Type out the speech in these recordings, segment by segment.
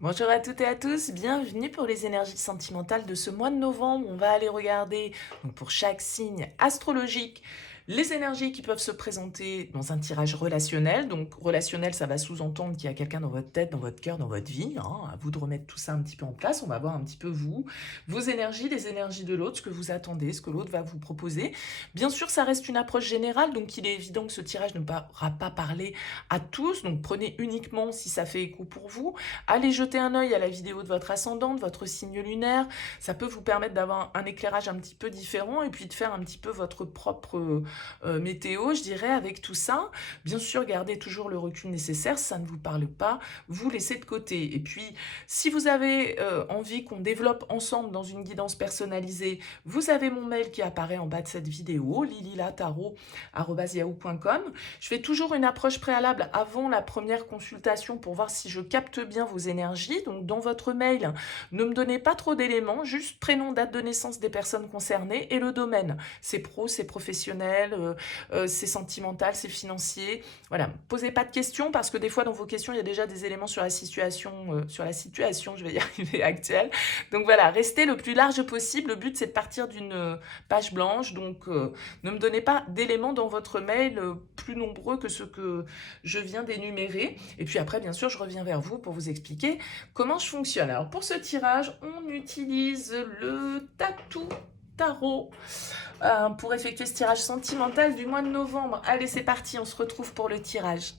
Bonjour à toutes et à tous, bienvenue pour les énergies sentimentales de ce mois de novembre. On va aller regarder donc pour chaque signe astrologique les énergies qui peuvent se présenter dans un tirage relationnel. Donc relationnel, ça va sous-entendre qu'il y a quelqu'un dans votre tête, dans votre cœur, dans votre vie, hein. À vous de remettre tout ça un petit peu en place. On va voir un petit peu vous, vos énergies, les énergies de l'autre, ce que vous attendez, ce que l'autre va vous proposer. Bien sûr, ça reste une approche générale, donc il est évident que ce tirage ne pourra pas parler à tous. Donc prenez uniquement si ça fait écho pour vous. Allez jeter un œil à la vidéo de votre ascendant, de votre signe lunaire. Ça peut vous permettre d'avoir un éclairage un petit peu différent et puis de faire un petit peu votre propre météo, je dirais, avec tout ça. Bien sûr, gardez toujours le recul nécessaire. Si ça ne vous parle pas, vous laissez de côté. Et puis, si vous avez envie qu'on développe ensemble dans une guidance personnalisée, vous avez mon mail qui apparaît en bas de cette vidéo, lililataro@yahoo.com. Je fais toujours une approche préalable avant la première consultation pour voir si je capte bien vos énergies. Donc dans votre mail, ne me donnez pas trop d'éléments, juste prénom, date de naissance des personnes concernées et le domaine. C'est pro, c'est professionnel, c'est sentimental, c'est financier. Voilà, posez pas de questions parce que des fois dans vos questions, il y a déjà des éléments sur la situation, je vais y arriver, actuelle. Donc voilà, restez le plus large possible. Le but, c'est de partir d'une page blanche. Donc ne me donnez pas d'éléments dans votre mail plus nombreux que ceux que je viens d'énumérer. Et puis après, bien sûr, je reviens vers vous pour vous expliquer comment je fonctionne. Alors pour ce tirage, on utilise le Tatou Tarot pour effectuer ce tirage sentimental du mois de novembre. Allez, c'est parti, on se retrouve pour le tirage.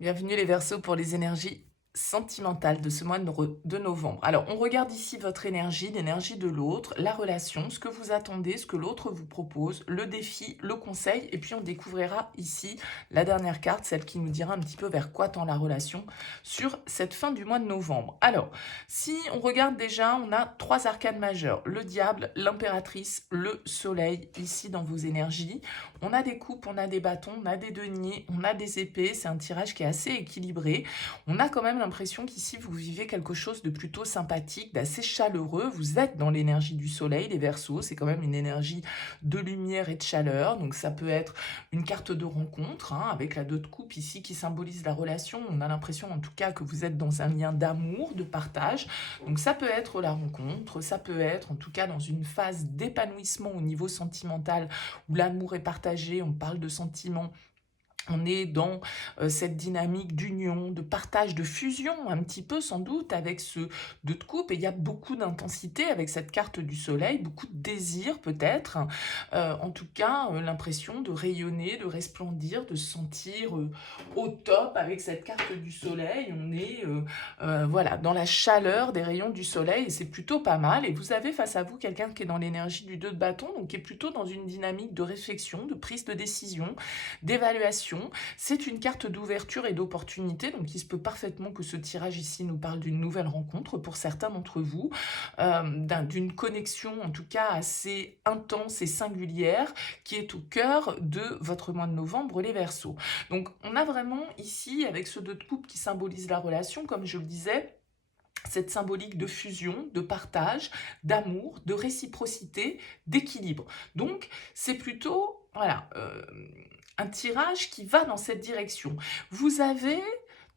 Bienvenue les Verseaux pour les énergies sentimentales de ce mois de novembre. Alors, on regarde ici votre énergie, l'énergie de l'autre, la relation, ce que vous attendez, ce que l'autre vous propose, le défi, le conseil, et puis on découvrira ici la dernière carte, celle qui nous dira un petit peu vers quoi tend la relation sur cette fin du mois de novembre. Alors, si on regarde déjà, on a trois arcanes majeurs, le diable, l'impératrice, le soleil, ici dans vos énergies. On a des coupes, on a des bâtons, on a des deniers, on a des épées, c'est un tirage qui est assez équilibré. On a quand même l'impression qu'ici vous vivez quelque chose de plutôt sympathique, d'assez chaleureux. Vous êtes dans l'énergie du soleil, les Verseaux, c'est quand même une énergie de lumière et de chaleur. Donc ça peut être une carte de rencontre, hein, avec la 2 de coupe ici qui symbolise la relation. On a l'impression en tout cas que vous êtes dans un lien d'amour, de partage. Donc ça peut être la rencontre, ça peut être en tout cas dans une phase d'épanouissement au niveau sentimental où l'amour est partagé, on parle de sentiments. On est dans cette dynamique d'union, de partage, de fusion, un petit peu sans doute, avec ce 2 de coupe. Et il y a beaucoup d'intensité avec cette carte du soleil, beaucoup de désir peut-être. En tout cas, l'impression de rayonner, de resplendir, de se sentir au top avec cette carte du soleil. On est voilà, dans la chaleur des rayons du soleil et c'est plutôt pas mal. Et vous avez face à vous quelqu'un qui est dans l'énergie du 2 de bâton, donc qui est plutôt dans une dynamique de réflexion, de prise de décision, d'évaluation. C'est une carte d'ouverture et d'opportunité, donc il se peut parfaitement que ce tirage ici nous parle d'une nouvelle rencontre pour certains d'entre vous, d'une connexion en tout cas assez intense et singulière qui est au cœur de votre mois de novembre, les Verseaux. Donc on a vraiment ici, avec ce 2 de coupe qui symbolise la relation, comme je le disais, cette symbolique de fusion, de partage, d'amour, de réciprocité, d'équilibre. Donc c'est plutôt, voilà, un tirage qui va dans cette direction. Vous avez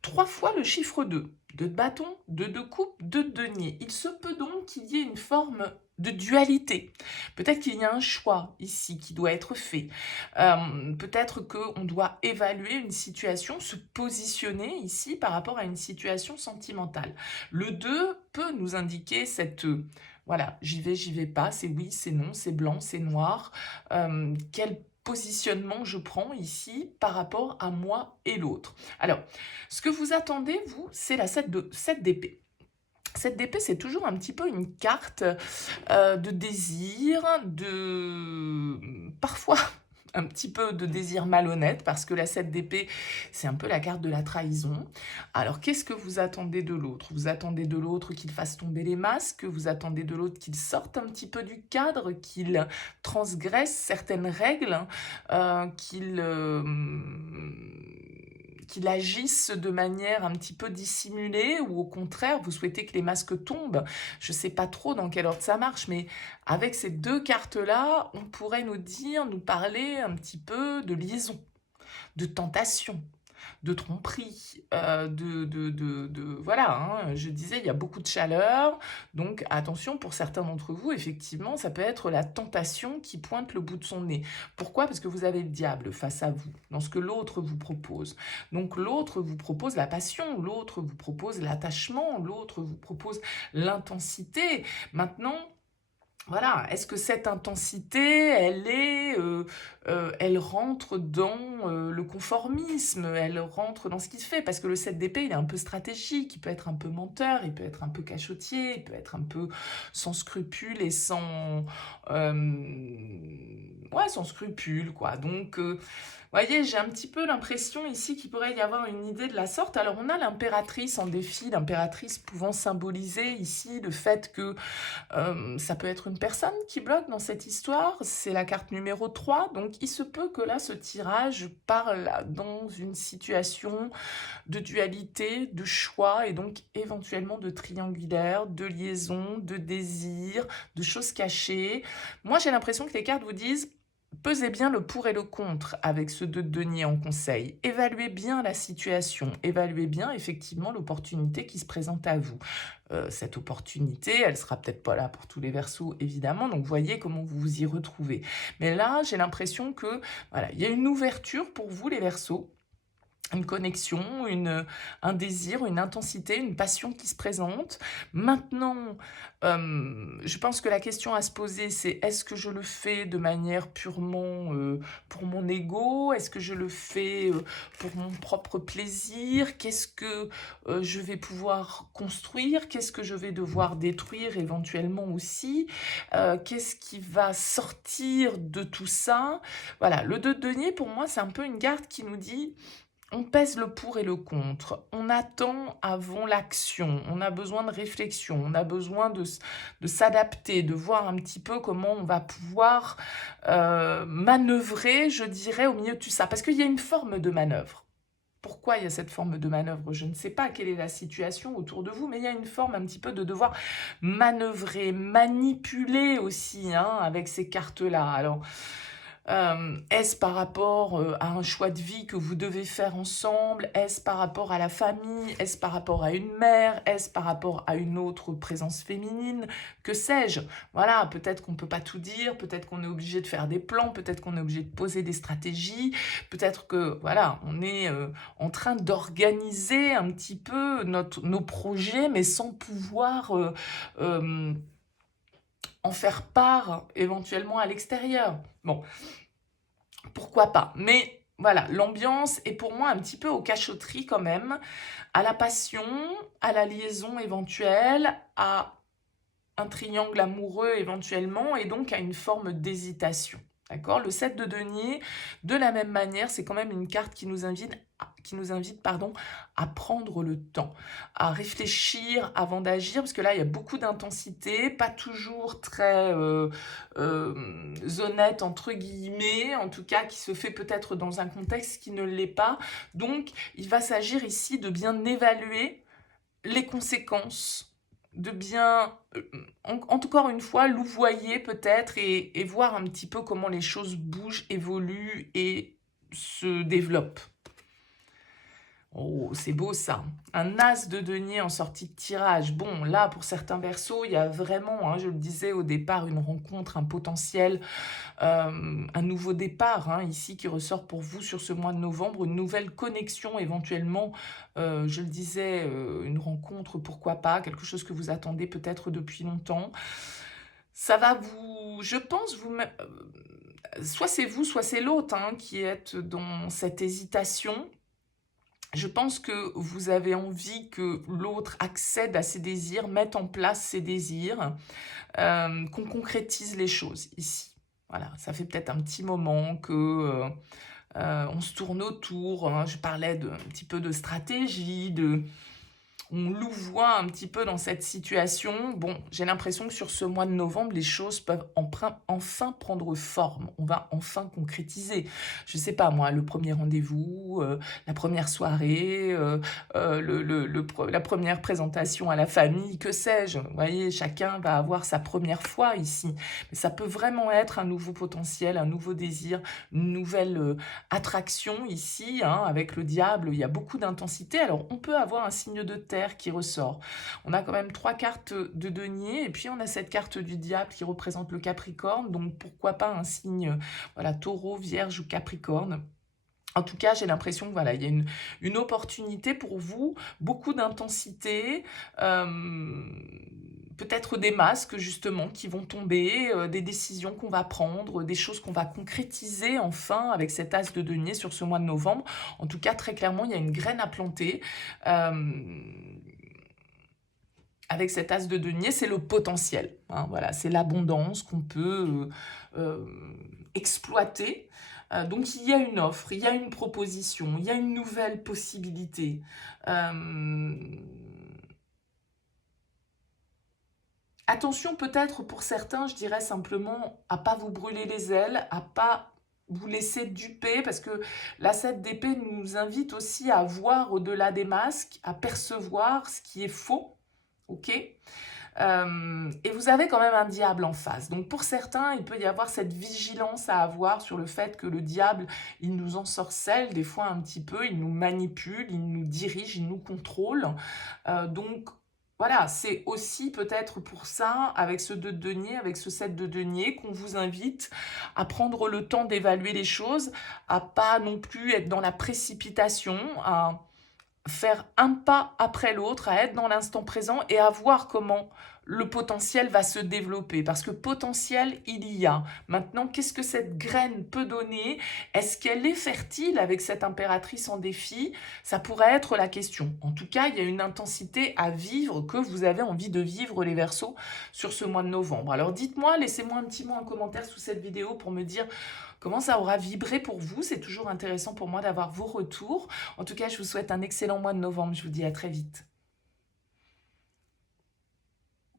3 fois le chiffre 2. 2 de bâton, 2 de coupe, 2 de denier. Il se peut donc qu'il y ait une forme de dualité. Peut-être qu'il y a un choix ici qui doit être fait. Peut-être qu'on doit évaluer une situation, se positionner ici par rapport à une situation sentimentale. Le 2 peut nous indiquer cette... voilà, j'y vais pas, c'est oui, c'est non, c'est blanc, c'est noir. Quel positionnement je prends ici par rapport à moi et l'autre. Alors, ce que vous attendez, vous, c'est la 7 d'épée. 7 d'épée, c'est toujours un petit peu une carte de désir, de parfois un petit peu de désir malhonnête, parce que la 7 d'épée, c'est un peu la carte de la trahison. Alors, qu'est-ce que vous attendez de l'autre? Vous attendez de l'autre qu'il fasse tomber les masques, vous attendez de l'autre qu'il sorte un petit peu du cadre, qu'il transgresse certaines règles, qu'il agisse de manière un petit peu dissimulée, ou au contraire, vous souhaitez que les masques tombent. Je ne sais pas trop dans quel ordre ça marche, mais avec ces deux cartes-là, on pourrait nous parler un petit peu de liaison, de tentation. de tromperie, voilà, hein, je disais, il y a beaucoup de chaleur, donc attention pour certains d'entre vous, effectivement, ça peut être la tentation qui pointe le bout de son nez. Pourquoi? Parce que vous avez le diable face à vous, dans ce que l'autre vous propose. Donc l'autre vous propose la passion, l'autre vous propose l'attachement, l'autre vous propose l'intensité. Maintenant, voilà, est-ce que cette intensité, elle rentre dans le conformisme, elle rentre dans ce qui se fait? Parce que le 7 d'épée, il est un peu stratégique, il peut être un peu menteur, il peut être un peu cachotier, il peut être un peu sans scrupules et ouais, sans scrupules, quoi. Donc, voyez, j'ai un petit peu l'impression ici qu'il pourrait y avoir une idée de la sorte. Alors, on a l'impératrice en défi, l'impératrice pouvant symboliser ici le fait que ça peut être une personne qui bloque dans cette histoire, c'est la carte numéro 3, donc il se peut que là, ce tirage parle dans une situation de dualité, de choix, et donc éventuellement de triangulaire, de liaison, de désir, de choses cachées. Moi, j'ai l'impression que les cartes vous disent: pesez bien le pour et le contre avec ce 2 de denier en conseil. Évaluez bien la situation, évaluez bien effectivement l'opportunité qui se présente à vous. Cette opportunité, elle sera peut-être pas là pour tous les Verseaux, évidemment, donc voyez comment vous vous y retrouvez. Mais là, j'ai l'impression que, voilà, il y a une ouverture pour vous, les Verseaux, une connexion, un désir, une intensité, une passion qui se présente. Maintenant, je pense que la question à se poser, c'est: est-ce que je le fais de manière purement pour mon ego? Est-ce que je le fais pour mon propre plaisir? Qu'est-ce que je vais pouvoir construire? Qu'est-ce que je vais devoir détruire éventuellement aussi? Qu'est-ce qui va sortir de tout ça? Voilà, le 2 de denier, pour moi, c'est un peu une carte qui nous dit: on pèse le pour et le contre, on attend avant l'action, on a besoin de réflexion, on a besoin de s'adapter, de voir un petit peu comment on va pouvoir manœuvrer, je dirais, au milieu de tout ça. Parce qu'il y a une forme de manœuvre. Pourquoi il y a cette forme de manœuvre? Je ne sais pas quelle est la situation autour de vous, mais il y a une forme un petit peu de devoir manœuvrer, manipuler aussi, hein, avec ces cartes-là. Alors, est-ce par rapport à un choix de vie que vous devez faire ensemble? Est-ce par rapport à la famille? Est-ce par rapport à une mère? Est-ce par rapport à une autre présence féminine? Que sais-je? Voilà, peut-être qu'on ne peut pas tout dire, peut-être qu'on est obligé de faire des plans, peut-être qu'on est obligé de poser des stratégies, peut-être que, voilà, on est en train d'organiser un petit peu nos projets, mais sans pouvoir en faire part éventuellement à l'extérieur. Bon, pourquoi pas? Mais voilà, l'ambiance est pour moi un petit peu aux cachotteries quand même, à la passion, à la liaison éventuelle, à un triangle amoureux éventuellement, et donc à une forme d'hésitation. D'accord? Le 7 de denier, de la même manière, c'est quand même une carte qui nous invite pardon, à prendre le temps, à réfléchir avant d'agir, parce que là, il y a beaucoup d'intensité, pas toujours très honnête, entre guillemets, en tout cas, qui se fait peut-être dans un contexte qui ne l'est pas. Donc, il va s'agir ici de bien évaluer les conséquences, de bien, encore une fois, louvoyer peut-être et voir un petit peu comment les choses bougent, évoluent et se développent. Oh, c'est beau ça. Un as de denier en sortie de tirage. Bon, là, pour certains Verseaux, il y a vraiment, hein, je le disais au départ, une rencontre, un potentiel, un nouveau départ, hein, ici, qui ressort pour vous sur ce mois de novembre, une nouvelle connexion éventuellement, je le disais, une rencontre, pourquoi pas, quelque chose que vous attendez peut-être depuis longtemps. Ça va vous, je pense, soit c'est vous, soit c'est l'autre, hein, qui êtes dans cette hésitation. Je pense que vous avez envie que l'autre accède à ses désirs, mette en place ses désirs, qu'on concrétise les choses ici. Voilà, ça fait peut-être un petit moment que on se tourne autour, hein. Je parlais un petit peu de stratégie, on louvoie un petit peu dans cette situation. Bon, j'ai l'impression que sur ce mois de novembre, les choses peuvent enfin prendre forme. On va enfin concrétiser. Je sais pas moi, le premier rendez-vous, la première soirée, la première présentation à la famille, que sais-je. Vous voyez, chacun va avoir sa première fois ici. Mais ça peut vraiment être un nouveau potentiel, un nouveau désir, une nouvelle attraction ici, hein, avec le diable, il y a beaucoup d'intensité. Alors, on peut avoir un signe de terre qui ressort. On a quand même 3 cartes de denier, et puis on a cette carte du diable qui représente le Capricorne, donc pourquoi pas un signe, voilà, Taureau, Vierge ou Capricorne. En tout cas, j'ai l'impression que voilà, il y a une opportunité pour vous, beaucoup d'intensité, peut-être des masques justement qui vont tomber, des décisions qu'on va prendre, des choses qu'on va concrétiser enfin avec cet as de denier sur ce mois de novembre. En tout cas, très clairement, il y a une graine à planter. Avec cet as de denier, c'est le potentiel, hein, voilà, c'est l'abondance qu'on peut exploiter. Donc il y a une offre, il y a une proposition, il y a une nouvelle possibilité. Attention peut-être pour certains, je dirais simplement à pas vous brûler les ailes, à pas vous laisser duper, parce que la 7 d'épée nous invite aussi à voir au-delà des masques, à percevoir ce qui est faux, ok? Et vous avez quand même un diable en face. Donc pour certains, il peut y avoir cette vigilance à avoir sur le fait que le diable, il nous ensorcelle des fois un petit peu, il nous manipule, il nous dirige, il nous contrôle. Donc voilà, c'est aussi peut-être pour ça, avec ce 2 de denier, avec ce 7 de denier, qu'on vous invite à prendre le temps d'évaluer les choses, à pas non plus être dans la précipitation, à faire un pas après l'autre, à être dans l'instant présent et à voir comment le potentiel va se développer. Parce que potentiel, il y a. Maintenant, qu'est-ce que cette graine peut donner? Est-ce qu'elle est fertile avec cette impératrice en défi? Ça pourrait être la question. En tout cas, il y a une intensité à vivre que vous avez envie de vivre, les Verseaux, sur ce mois de novembre. Alors dites-moi, laissez-moi un petit mot en commentaire sous cette vidéo pour me dire comment ça aura vibré pour vous. C'est toujours intéressant pour moi d'avoir vos retours. En tout cas, je vous souhaite un excellent mois de novembre. Je vous dis à très vite.